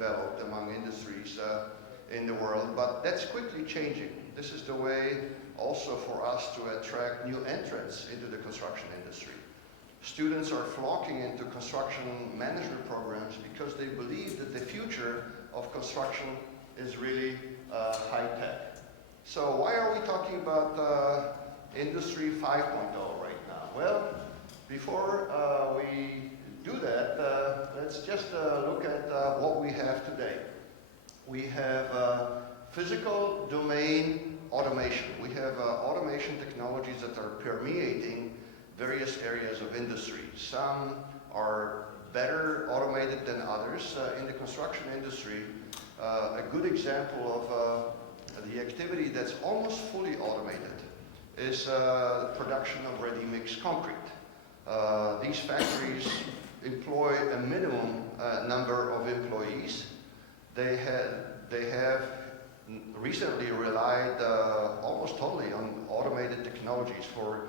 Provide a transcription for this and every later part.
developed among industries in the world, but that's quickly changing. This is the way also for us to attract new entrants into the construction industry. Students are flocking into construction management programs because they believe that the future of construction is really high tech. So why are we talking about Industry 5.0 right now? Well, before we do that, let's just look at what we have today. We have physical domain automation. We have automation technologies that are permeating various areas of industry. Some are better automated than others. In the construction industry, a good example of the activity that's almost fully automated is the production of ready-mix concrete. These factories employ a minimum number of employees. They have recently relied almost totally on automated technologies for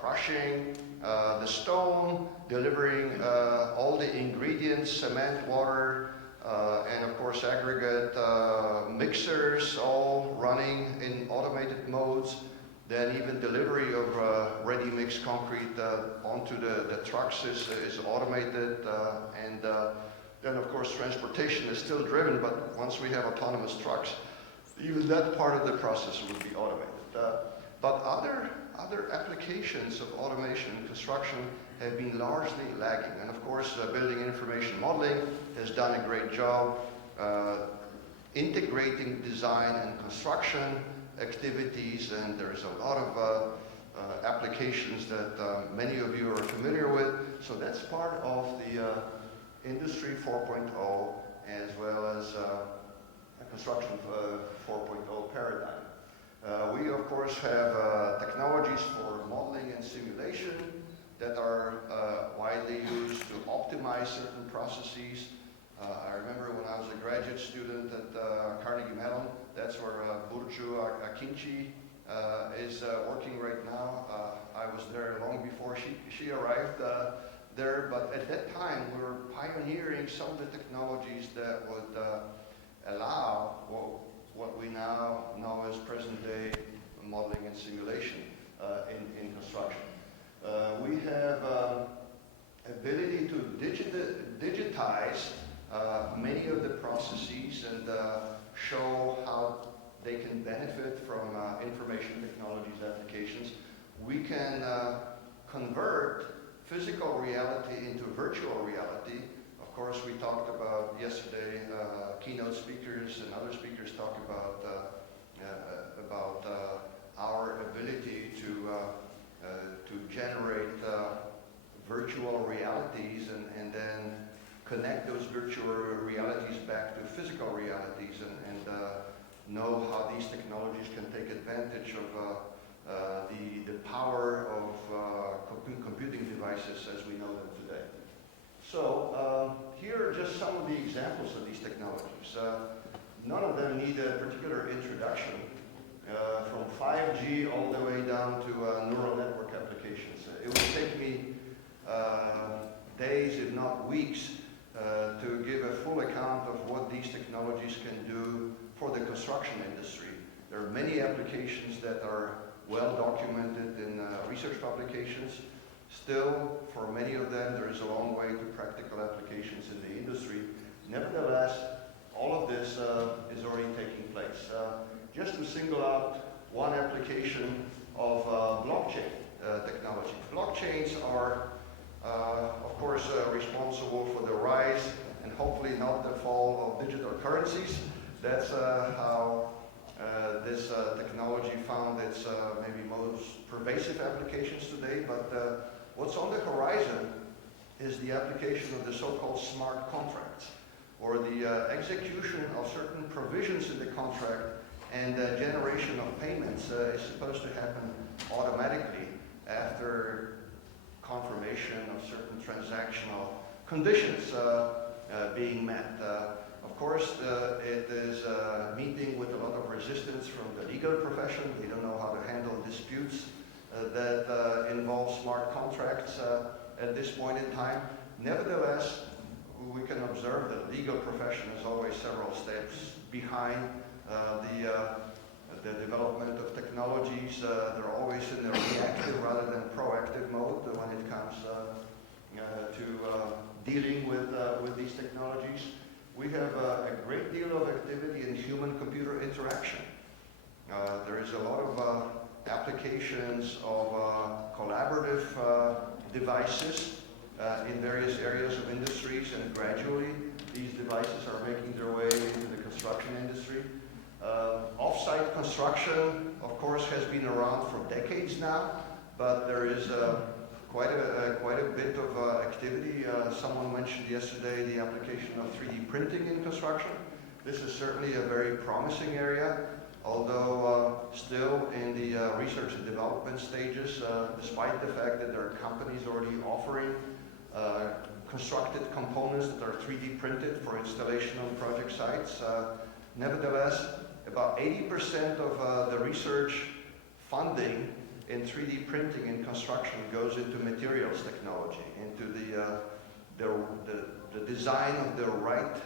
crushing the stone, delivering all the ingredients, cement, water, and of course aggregate mixers, all running in automated modes. Then even delivery of ready-mix concrete onto the trucks is automated, and then of course transportation is still driven, but once we have autonomous trucks, even that part of the process will be automated. But other applications of automation in construction have been largely lagging, and of course building information modeling has done a great job integrating design and construction activities, and there's a lot of applications that many of you are familiar with. So that's part of the Industry 4.0 as well as a Construction 4.0 paradigm. We of course have technologies for modeling and simulation that are widely used to optimize certain processes. I remember when I was a graduate student at Carnegie Mellon, that's where Burcu Akinci is working right now. I was there long before she arrived there, but at that time we were pioneering some of the technologies that would allow what we now know as present-day modeling and simulation in construction. We have ability to digitize many of the processes and show how they can benefit from information technologies applications. We can convert physical reality into virtual reality. Of course, we talked about yesterday, keynote speakers and other speakers talked about our ability to generate virtual realities and then connect those virtual realities back to physical realities and know how these technologies can take advantage of the power of computing devices as we know them today. So here are just some of the examples of these technologies. None of them need a particular introduction, from 5G all the way down to neural network applications. It would take me days, if not weeks, to give a full account of what these technologies can do for the construction industry. There are many applications that are well documented in research publications. Still, for many of them, there is a long way to practical applications in the industry. Nevertheless, all of this is already taking place. Just to single out one application of blockchain technology. Blockchains are of course, responsible for the rise and hopefully not the fall of digital currencies. That's how this technology found its maybe most pervasive applications today. But what's on the horizon is the application of the so-called smart contracts, or the execution of certain provisions in the contract, and generation of payments is supposed to happen automatically after confirmation of certain transactional conditions being met. Of course, it is meeting with a lot of resistance from the legal profession. They don't know how to handle disputes that involve smart contracts at this point in time. Nevertheless, we can observe that the legal profession is always several steps behind the development of technologies. They're always in a reactive rather than proactive mode when it comes to dealing with these technologies. We have a great deal of activity in human-computer interaction. There is a lot of applications of collaborative devices in various areas of industries, and gradually these devices are making their way into the construction industry. Off-site construction, of course, has been around for decades now, but there is quite a bit of activity. Someone mentioned yesterday the application of 3D printing in construction. This is certainly a very promising area, although still in the research and development stages, despite the fact that there are companies already offering constructed components that are 3D printed for installation on project sites. Nevertheless, about 80% of the research funding in 3D printing in construction goes into materials technology, into the design of the right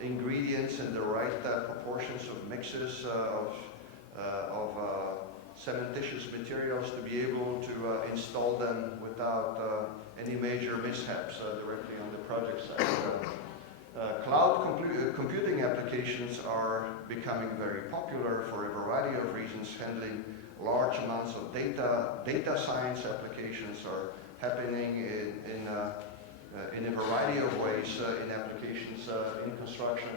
ingredients and the right proportions of mixes of cementitious materials to be able to install them without any major mishaps directly on the project site. Cloud computing applications are becoming very popular for a variety of reasons, handling large amounts of data. Data science applications are happening in a variety of ways in applications in construction.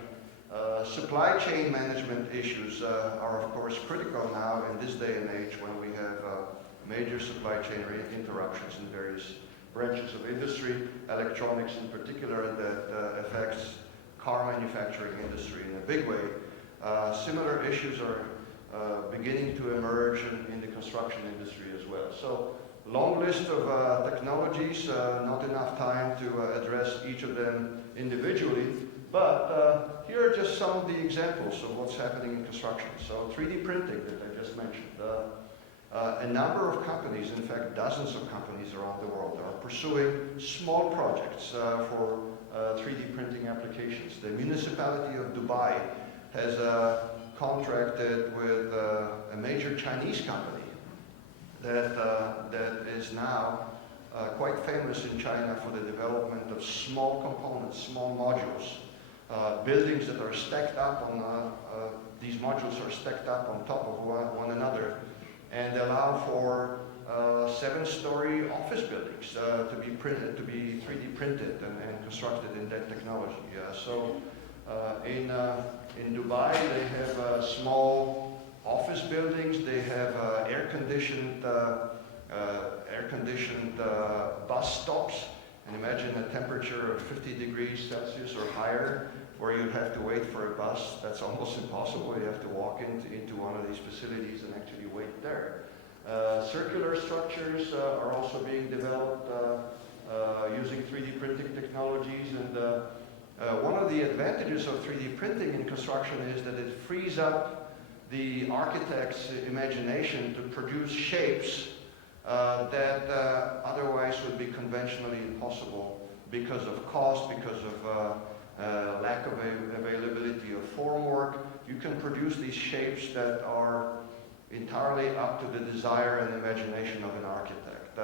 Supply chain management issues are of course critical now in this day and age when we have major supply chain interruptions in various branches of industry, electronics in particular, that affects car manufacturing industry in a big way. Similar issues are beginning to emerge in the construction industry as well. So, long list of technologies, not enough time to address each of them individually, but here are just some of the examples of what's happening in construction. So 3D printing that I just mentioned. A number of companies, in fact dozens of companies around the world, are pursuing small projects for 3D printing applications. The municipality of Dubai has contracted with a major Chinese company that is now quite famous in China for the development of small components, small modules, buildings that are stacked up on, these modules are stacked up on top of one another and allow for 7-story office buildings to be printed, to be 3D printed and constructed in that technology. So in Dubai they have small office buildings, they have air-conditioned bus stops, and imagine a temperature of 50 degrees Celsius or higher where you have to wait for a bus. That's almost impossible. You have to walk into one of these facilities and actually wait there. Circular structures are also being developed using 3D printing technologies, and one of the advantages of 3D printing in construction is that it frees up the architect's imagination to produce shapes that otherwise would be conventionally impossible because of cost, because of lack of availability of formwork. You can produce these shapes that are entirely up to the desire and imagination of an architect.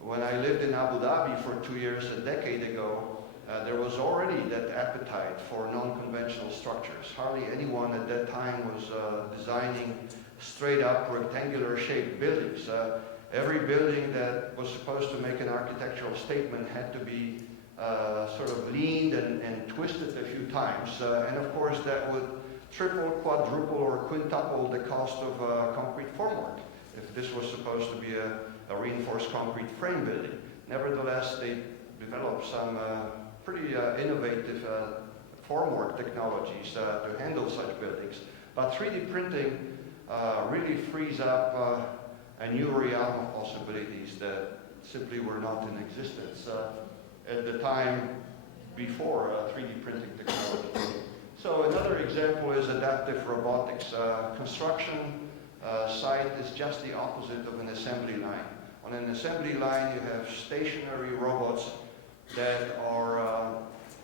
When I lived in Abu Dhabi for 2 years, a decade ago, there was already that appetite for non-conventional structures. Hardly anyone at that time was designing straight-up rectangular shaped buildings. Every building that was supposed to make an architectural statement had to be sort of leaned and twisted a few times, and of course that would triple, quadruple, or quintuple the cost of concrete formwork if this was supposed to be a reinforced concrete frame building. Nevertheless, they developed some pretty innovative formwork technologies to handle such buildings. But 3D printing really frees up a new realm of possibilities that simply were not in existence at the time before 3D printing technology. So another example is adaptive robotics. Construction site is just the opposite of an assembly line. On an assembly line you have stationary robots that are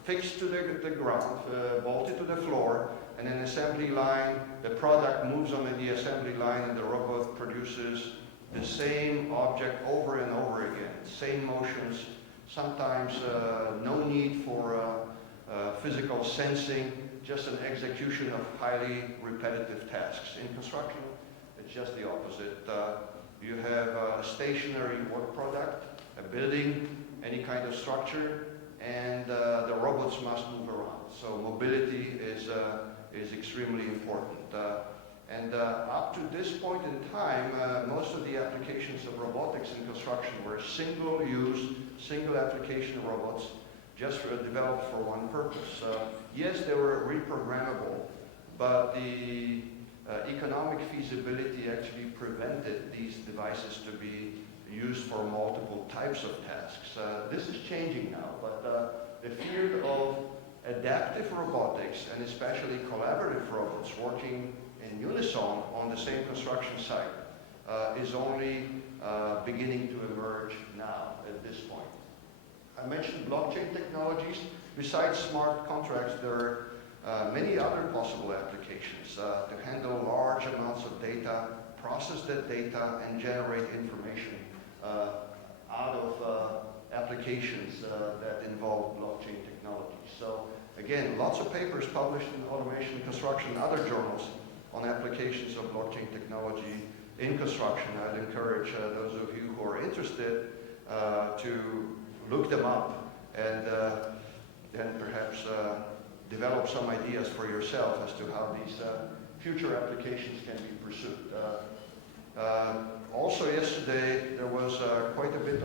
fixed to the ground, bolted to the floor, and an assembly line, the product moves on the assembly line and the robot produces the same object over and over again, same motions, sometimes no need for physical sensing, just an execution of highly repetitive tasks. In construction, it's just the opposite. You have a stationary work product, a building, any kind of structure, and the robots must move around. So mobility is extremely important. And up to this point in time, most of the applications of robotics in construction were single-use, single-application robots, just developed for one purpose. Yes, they were reprogrammable, but the economic feasibility actually prevented these devices to be used for multiple types of tasks. This is changing now, but the field of adaptive robotics, and especially collaborative robots working in unison on the same construction site, is only beginning to emerge now at this point. I mentioned blockchain technologies. Besides smart contracts, there are many other possible applications to handle large amounts of data, process that data, and generate information out of applications that involve blockchain technology. So again, lots of papers published in automation, construction, and other journals on applications of blockchain technology in construction. I'd encourage those of you who are interested to look them up and then perhaps develop some ideas for yourself as to how these future applications can be pursued. Also yesterday there was quite a bit of